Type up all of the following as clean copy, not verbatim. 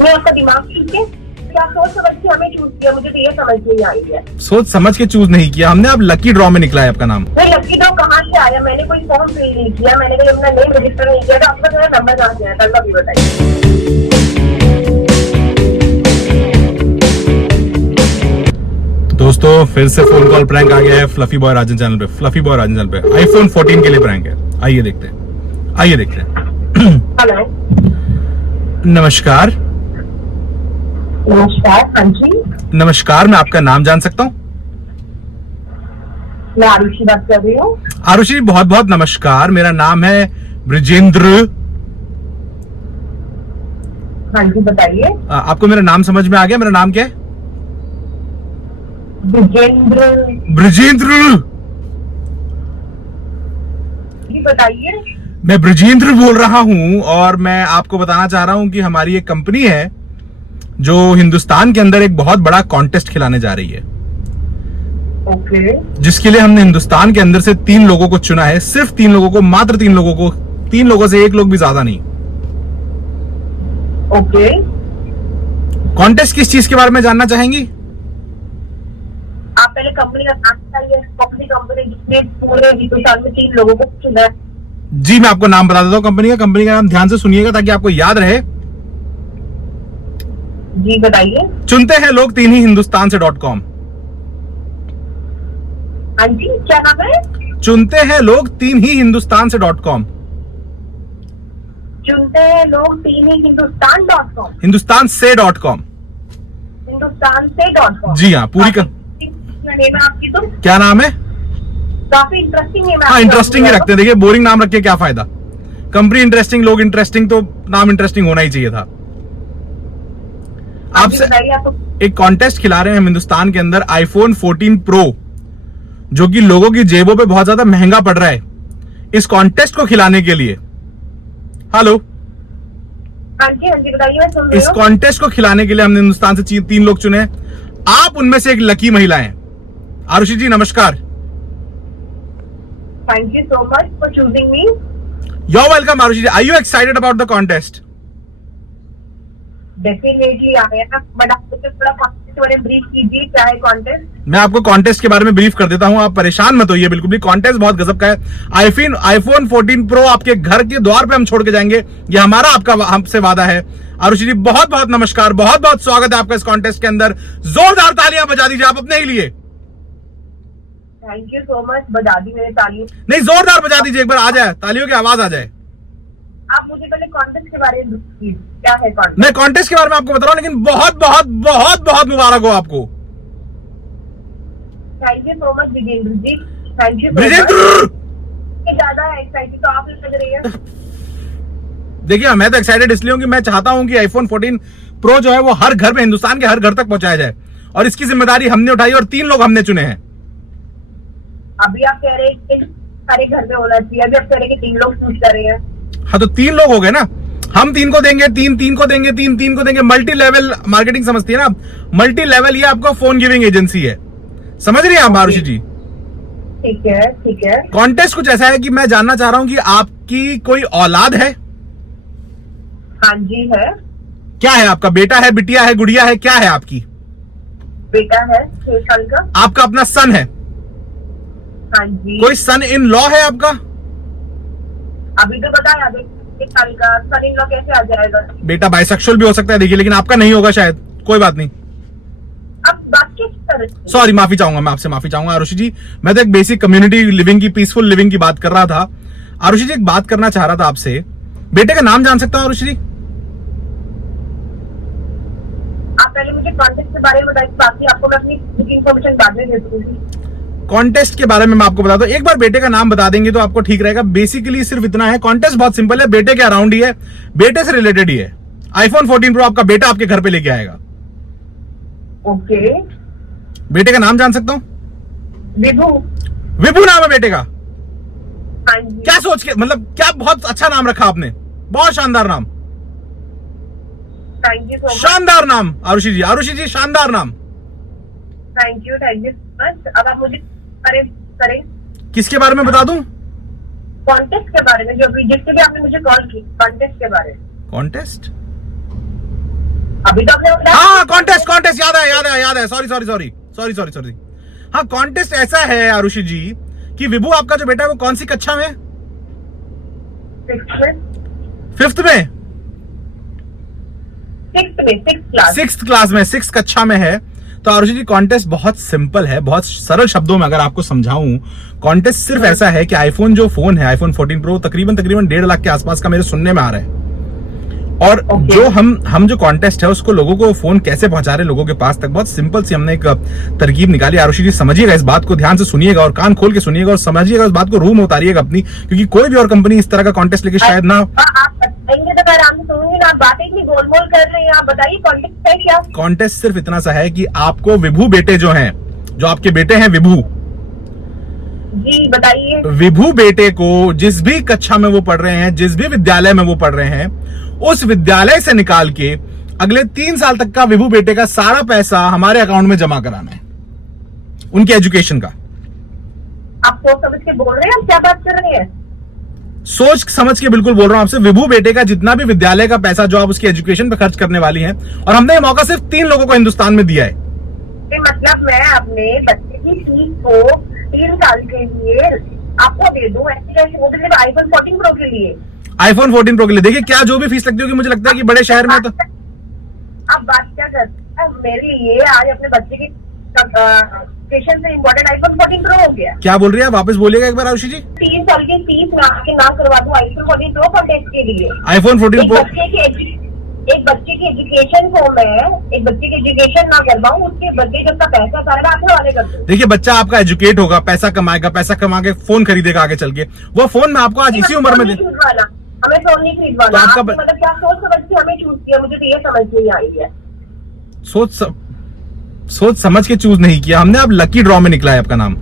मैं आपका दिमाग ठीक है? क्या सोच समझ के हमें चूज किया? मुझे तो ये समझ नहीं आई है। सोच समझ के चूज नहीं किया हमने, अब लकी ड्रॉ में निकला है आपका नाम। मैं लकी ड्रॉ कहाँ से आया? मैंने कोई फॉर्म फिल नहीं किया, मैंने कोई अपना नेम रजिस्टर नहीं किया था। आपका जो नंबर कहाँ से आया? कल का भी बताइए। दोस्तों फिर से फोन कॉल प्रैंक आ गया है फ्लफी बॉय राजन चैनल पे। फ्लफी बॉय राजन चैनल पे आईफोन 14 के लिए प्रैंक है। आइए देखते हैं। हेलो, नमस्कार। नमस्कार। हाँ जी, नमस्कार, मैं आपका नाम जान सकता हूँ? मैं आरुषि बात कर रही हूँ। आरुषि जी बहुत बहुत नमस्कार, मेरा नाम है ब्रिजेंद्र। हाँ जी बताइए। आपको मेरा नाम समझ में आ गया? मेरा नाम क्या है? ब्रिजेंद्र ब्रिजेंद्र। जी बताइए। मैं ब्रिजेंद्र बोल रहा हूँ और मैं आपको बताना चाह रहा हूँ कि हमारी एक कंपनी है जो हिंदुस्तान के अंदर एक बहुत बड़ा कॉन्टेस्ट खिलाने जा रही है। ओके। जिसके लिए हमने हिंदुस्तान के अंदर से 3 लोगों को चुना है, सिर्फ 3 लोगों को, मात्र 3 लोगों को, 3 लोगों से 1 लोग भी ज्यादा नहीं। ओके। कॉन्टेस्ट किस चीज के बारे में जानना चाहेंगी? आप पहले कंपनी का नाम बताइए। कंपनी जिसने पूरे हिंदुस्तान में 3 लोगों को चुना है। जी मैं आपको नाम बता देता हूँ कंपनी का नाम ध्यान से सुनिएगा ताकि आपको याद रहे। जी बताइए। चुनते हैं लोग 3 ही हिंदुस्तान से .com। हाँ जी, क्या नाम है? चुनते हैं लोग 3 ही हिंदुस्तान से .com। चुनते हैं लोग 3 ही हिंदुस्तान.com। हिंदुस्तान से .com। हिंदुस्तान से .com। जी हाँ, पूरी नेम है आपकी तो क्या नाम है? काफी इंटरेस्टिंग नेम है। हाँ इंटरेस्टिंग ही रखते हैं, देखिए बोरिंग नाम रख के क्या फायदा। कंपनी इंटरेस्टिंग, लोग इंटरेस्टिंग, तो नाम इंटरेस्टिंग होना ही चाहिए था। आपसे एक कॉन्टेस्ट खिला रहे हैं हम हिंदुस्तान के अंदर, आईफोन 14 प्रो, जो कि लोगों की जेबों पे बहुत ज्यादा महंगा पड़ रहा है। इस कॉन्टेस्ट को खिलाने के लिए हेलो, हाँ जी बताइए, मैं सुन रही इस हूँ। कॉन्टेस्ट को खिलाने के लिए हमने हिंदुस्तान से 3 लोग चुने हैं। आप उनमें से एक लकी महिला हैं। आरुषि जी नमस्कार। Thank you so much for choosing me. You are welcome Arushi ji. Are you excited about the contest? Definitely I am, but आप मुझे थोड़ा कॉन्टेस्ट के बारे में ब्रीफ कीजिए, क्या है कॉन्टेस्ट? मैं आपको कॉन्टेस्ट के बारे में ब्रीफ कर देता हूं, आप परेशान मत होइए बिल्कुल भी। कॉन्टेस्ट बहुत गजब का है। आईफोन 14 प्रो आपके घर के द्वार पे हम छोड़ के जाएंगे, ये हमारा आपका हमसे वादा है। आरुषि जी बहुत बहुत नमस्कार, बहुत बहुत स्वागत है आपका इस कॉन्टेस्ट के अंदर। जोरदार तालियां बजा दीजिए आप अपने ही लिए। थैंक यू सो मच, बजा दी मेरे तालियों। नहीं जोरदार बजा दीजिए, एक बार आ जाए, तालियों की आवाज आ जाए। आप मुझे पहले कॉन्टेस्ट के बारे में बताइए, क्या है कॉन्टेस्ट? मैं कॉन्टेस्ट के बारे में आपको बता रहा हूं, लेकिन बहुत बहुत बहुत बहुत मुबारक हो आपको। Thank you so much Brijendra ji, thank you. Brijendra ज्यादा एक्साइटेड तो आप लग रही है। देखिए मैं तो एक्साइटेड इसलिए हूं कि मैं चाहता हूं कि आईफोन 14 प्रो जो है वो हर घर में, हिंदुस्तान के हर घर तक पहुंचाया जाए, और इसकी जिम्मेदारी हमने उठाई और 3 लोग हमने चुने हैं। अभी आप कह रहे हैं कि सारे घर में होना चाहिए, अभी आप कह रहे हैं कि 3 लोग चूज कर रहे हैं। हाँ तो 3 लोग हो गए ना, हम 3 को देंगे, 3 को देंगे, 3 को देंगे। मल्टी लेवल मार्केटिंग समझती है ना, मल्टी लेवल ये आपको फोन गिविंग एजेंसी है, समझ रही हैं आप आरुषि जी? ठीक है ठीक है। कॉन्टेस्ट कुछ ऐसा है कि मैं जानना चाह रहा हूं कि आपकी कोई औलाद है? हाँ जी है। क्या है आपका? बेटा है, बिटिया है, गुड़िया है, क्या है आपकी? बेटा है 6 साल का। आपका अपना सन है? हाँ जी। कोई सन इन लॉ है आपका? अभी तो बताया, 1 साल का सन इन लॉ कैसे आ जाएगा? बेटा बाइसेक्सुअल भी हो सकता है देखिए, लेकिन आपका नहीं होगा शायद, कोई बात नहीं। अब बात किस तरह से? सॉरी, माफी चाहूंगा, मैं आपसे माफी चाहूंगा आरुषि जी। मैं तो एक बेसिक कम्युनिटी लिविंग की, पीसफुल लिविंग की बात कर रहा था। आरुषि जी एक बात करना चाह रहा था आपसे, बेटे का नाम जान सकता हूं आरुषि जी? आप पहले मुझे कॉन्टेस्ट के बारे में बताइए, बाकी आपको मैं अपनी इन्फॉर्मेशन बाद में दे दूंगी। कॉन्टेस्ट के बारे में मैं आपको बताता हूं, एक बार बेटे का नाम बता देंगे तो आपको ठीक रहेगा। बेसिकली सिर्फ इतना है, कॉन्टेस्ट बहुत सिंपल है, बेटे के अराउंड ही है, बेटे से रिलेटेड ही है। आईफोन 14 प्रो आपका बेटा आपके घर पे लेके आएगा। ओके। बेटे का नाम जान सकता हूँ? विभू। विभू नाम है बेटे का? हाँ जी। क्या सोच के, मतलब क्या बहुत अच्छा नाम रखा आपने, बहुत शानदार नाम। Thank you so much. शानदार नाम आरुषि जी, आरुषि जी शानदार नाम। Thank you so much. अब आप मुझे करें किसके बारे में बता दूं? कॉन्टेस्ट के बारे में, जो जिसके लिए आपने मुझे कॉल की, कॉन्टेस्ट के बारे में। कॉन्टेस्ट? अभी तो आपने बताया। हाँ कॉन्टेस्ट याद है सॉरी। हाँ कॉन्टेस्ट ऐसा है आरुषि जी कि विभू आपका जो बेटा है वो कौन सी कक्षा में? 5th में, 6th क्लास में, 6th कक्षा में है। तो आरुषि जी कॉन्टेस्ट बहुत सिंपल है, बहुत सरल शब्दों में अगर आपको समझाऊं, कॉन्टेस्ट सिर्फ ऐसा है कि आईफोन जो फोन है, आईफोन 14 प्रो तकरीबन 1.5 लाख के आसपास का मेरे सुनने में आ रहा है। और जो हम जो कॉन्टेस्ट है उसको लोगों को फोन कैसे पहुंचा रहे लोगों के पास तक, बहुत सिंपल सी हमने एक तरकीब निकाली। आरुषि जी समझिएगा, इस बात को ध्यान से सुनिएगा और कान खोल के सुनिएगा और समझिएगा, इस बात को रूह में उतारिएगा अपनी, क्योंकि कोई भी और कंपनी इस तरह का कॉन्टेस्ट लेके शायद ना। आप बताएंगे तो आराम से सुनूंगी, आप बातें इतनी गोलमोल कर रहे हैं। आप बताइए कॉन्टेस्ट है क्या? कॉन्टेस्ट सिर्फ इतना सा है कि आपको विभू बेटे जो हैं, जो आपके बेटे हैं विभू जी, बताइए। विभू बेटे को जिस भी कक्षा में वो पढ़ रहे हैं, जिस भी विद्यालय में वो पढ़ रहे हैं, उस विद्यालय से निकाल के अगले 3 साल तक का विभू बेटे का सारा पैसा हमारे अकाउंट में जमा कराना है, उनके एजुकेशन का। आप सोच समझ के बोल रहे हैं? आप क्या बात कर रहे हैं? सोच समझ के बिल्कुल बोल रहा हूं आपसे। विभू बेटे का जितना भी विद्यालय का पैसा जो आप उसकी एजुकेशन पे खर्च करने वाली हैं, और हमने ये मौका सिर्फ 3 लोगों को हिंदुस्तान में दिया है। मतलब मैं अपने बच्चे की फीस को 3 साल के लिए आपको दे दूं, ऐसे कैसे? वो भी आईफोन 14 प्रो के लिए। आईफोन 14 प्रो के लिए देखिए क्या जो भी फीस लगती होगी, मुझे लगता है कि बड़े शहर में तो आप बात क्या करते हैं? मेरे लिए आज अपने बच्चे की एजुकेशन से इम्पोर्टेंट आईफोन 14 प्रो हो गया। क्या बोल रही है? आप वापस बोलिएगा एक बार आरुषि जी। 3 साल की फीस ना करवा दूं आईफोन 14 प्रो कॉन्टेस्ट के लिए। आईफोन 14 प्रो एक बच्चे की एजुकेशन को मैं एक बच्चे की एजुकेशन ना करवाऊं, उसके बच्चे जब का पैसा सारा आगे वाले कर दूं। देखिए बच्चा आपका एजुकेट होगा, पैसा कमाएगा, पैसा कमा के फोन खरीदेगा आगे चल के। वो फोन में आपको आज इसी उम्र में हमें फोन नहीं खरीदवाना। तो आपका मतलब क्या सोच समझ के हमें चूज किया? मुझे तो ये समझ नहीं आई है। सोच समझ के चूज नहीं किया हमने, अब लकी ड्रॉ में निकला है आपका नाम।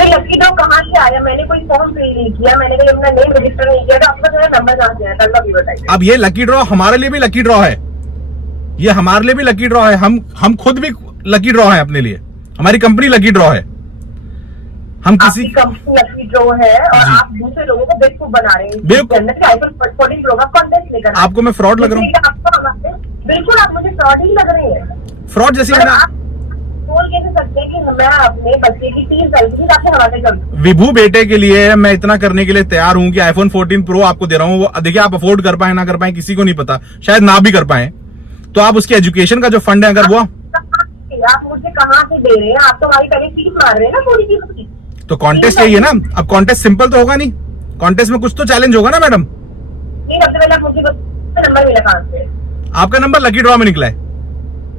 लकी ड्रॉ कहाँ से आया? मैंने कोई फॉर्म फिल नहीं किया, मैंने कोई अपना नेम रजिस्टर नहीं किया, तो आपका जो नंबर कहाँ से आया? कल भी बताइए। अब ये लकी ड्रॉ हमारे लिए भी लकी ड्रॉ है, ये हमारे लिए भी लकी ड्रॉ है। हम खुद भी लकी ड्रॉ है अपने लिए, हमारी कंपनी लकी ड्रॉ है। हम किसी कंपनी लकी ड्रॉ है और आप दूसरे लोगों को बेवकूफ बना रहे हैं। आईफोन 14 प्रो का कॉन्टेस्ट लेकर आपको मैं फ्रॉड लग रहा हूँ? बिल्कुल आप मुझे फ्रॉड ही लग रहे हैं। फ्रॉड जैसी आप बोल कैसे सकते हैं कि मैं अपने बच्चे की 3 साल की आपके हवाले कर दूं? विभू बेटे के लिए मैं इतना करने के लिए तैयार हूं कि आईफोन 14 प्रो आपको दे रहा हूं। वो देखिए आप अफोर्ड कर पाए ना कर पाए किसी को नहीं पता, शायद ना भी कर पाए, तो आप उसके एजुकेशन का जो फंड है अगर वो आप मुझे कहाँ से दे रहे हैं? आप तो हमारी पहले फीस मार रहे हैं ना पूरी चीज की। तो कॉन्टेस्ट यही है ना। अब कॉन्टेस्ट सिंपल तो होगा नहीं, कॉन्टेस्ट में कुछ तो चैलेंज होगा ना मैडम। नहीं, सबसे पहले मुझे नंबर मिला कहाँ से? आपका नंबर लकी ड्रॉ में निकला है।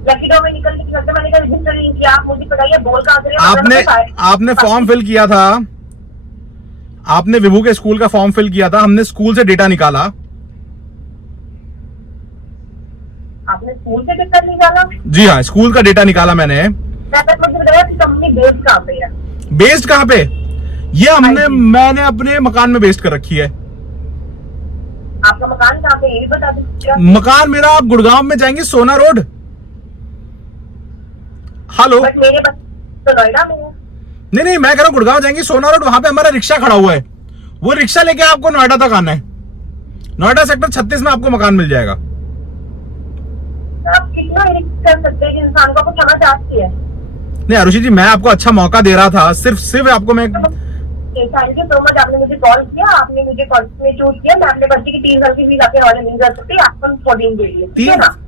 लकी ड्रॉ में निकलने की मैंने रजिस्टर नहीं किया। आप मुझे बताइए बोल कहाँ से? आपने फॉर्म फिल किया था, आपने विभू के स्कूल का फॉर्म फिल किया था, हमने स्कूल से डेटा निकाला। आपने स्कूल से डेटा निकाला? जी हाँ, स्कूल का डेटा निकाला मैंने। कंपनी बेस्ड कहाँ पे है? बेस्ड कहाँ पे? ये मैंने अपने मकान में बेस्ड कर रखी है। आपका मकान कहाँ पे? ये भी बता दीजिए। मकान मेरा, आप गुड़गांव में जाएंगे सोना रोड। हेलो, बट मेरे तो नोएडा में है। नहीं मैं कह रहा हूँ गुड़गांव जाएंगे सोना रोड, वहां पे हमारा रिक्शा खड़ा हुआ है, वो रिक्शा लेके आपको नोएडा तक आना है। नोएडा सेक्टर 36 में आपको मकान मिल जाएगा। आप कितना कर सकते हैं कि इंसान को कुछ समझ आती है? नहीं आरुषि जी, मैं आपको अच्छा मौका दे रहा था, सिर्फ आपको मैं थैंक यू सो मच। आपने मुझे कॉल किया, आपने मुझे में चूज किया। मैं अपने बच्चे की 3 साल की फीस आपके हवाले नहीं कर सकती। आईफोन 14 के लिए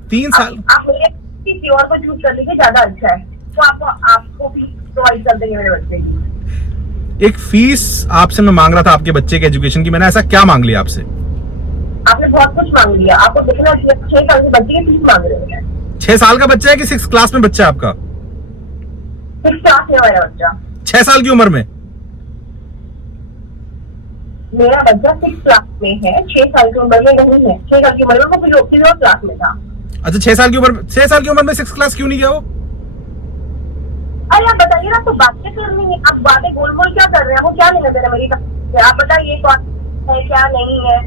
3 साल आप मुझे किसी और को चूज कर लीजिए, ज्यादा अच्छा है। तो आपको भी प्रोवाइड कर देंगे मेरे बच्चे की। एक फीस आपसे मैं मांग रहा था आपके बच्चे के एजुकेशन की, मैंने ऐसा क्या मांग लिया आपसे? आपने बहुत कुछ मांग लिया। आपको देखना चाहिए 6 साल के बच्चे की फीस मांग रहे हैं। 6 साल का बच्चा है कि 6th क्लास में बच्चा है आपका? 6th क्लास में मेरा बच्चा। 6 साल की उम्र में? मेरा बच्चा 6th क्लास में है, 6 साल की उम्र में नहीं है। 6 साल की उम्र में वो फिर क्लास में था। अच्छा 6 साल की उम्र में 6th क्लास क्यों नहीं गया वो? अरे आप बताइए ना, आपको बातें करनी है, आप बातें गोल-मोल क्या कर रहे हैं? वो क्या नहीं है मेरी? आप बताइए कौन है क्या नहीं है?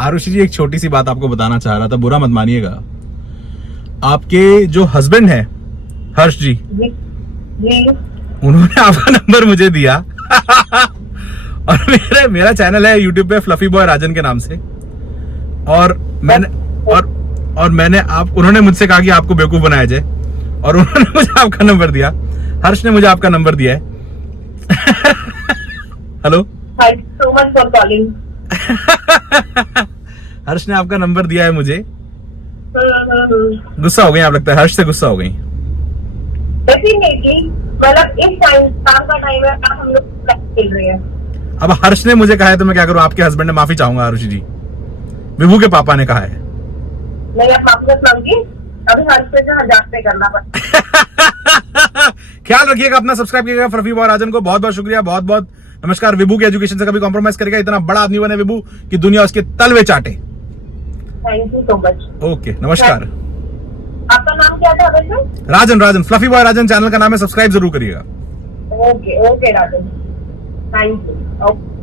आरुषि जी एक छोटी सी बात आपको बताना चाह रहा था, बुरा मत मानिएगा। आपके जो हस्बैंड है हर्ष जी, उन्होंने आपका नंबर मुझे दिया और मेरा चैनल है यूट्यूब पे फ्लफी बॉय राजन के नाम से, और और उन्होंने मुझसे कहा कि आपको बेवकूफ बनाया जाए, और उन्होंने मुझे आपका नंबर दिया। हर्ष ने मुझे आपका नंबर दिया है। Hello, thank you so much for calling. Harsh ने आपका नंबर दिया है मुझे। गुस्सा हो गई आप, लगता है हर्ष से गुस्सा हो गई। डेफिनेटली, मतलब इस टाइम काम का टाइम है, अब हम लोग खेल रहे हैं। अब हर्ष ने मुझे कहा है तो मैं क्या करूं? आपके हस्बैंड ने माफी चाहूंगा आरुषि जी, विभू के पापा ने कहा है। नहीं, आप माफी मत मांगिए, अभी हर से हजार पे करना पड़ता। ख्याल रखिएगा अपना, सब्सक्राइब कीजिएगा फ्लफी बॉय राजन को। बहुत बहुत शुक्रिया, बहुत बहुत नमस्कार। विभू के एजुकेशन से कभी कॉम्प्रोमाइज करेगा, इतना बड़ा आदमी बने विभू कि दुनिया उसके तलवे चाटे। Thank you so much. Okay, नमस्कार। आपका नाम क्या था वैसे? राजन, फ्लफी बॉय राजन चैनल का नाम है, सब्सक्राइब जरूर करिएगा। Okay Rajan, thank you. Okay.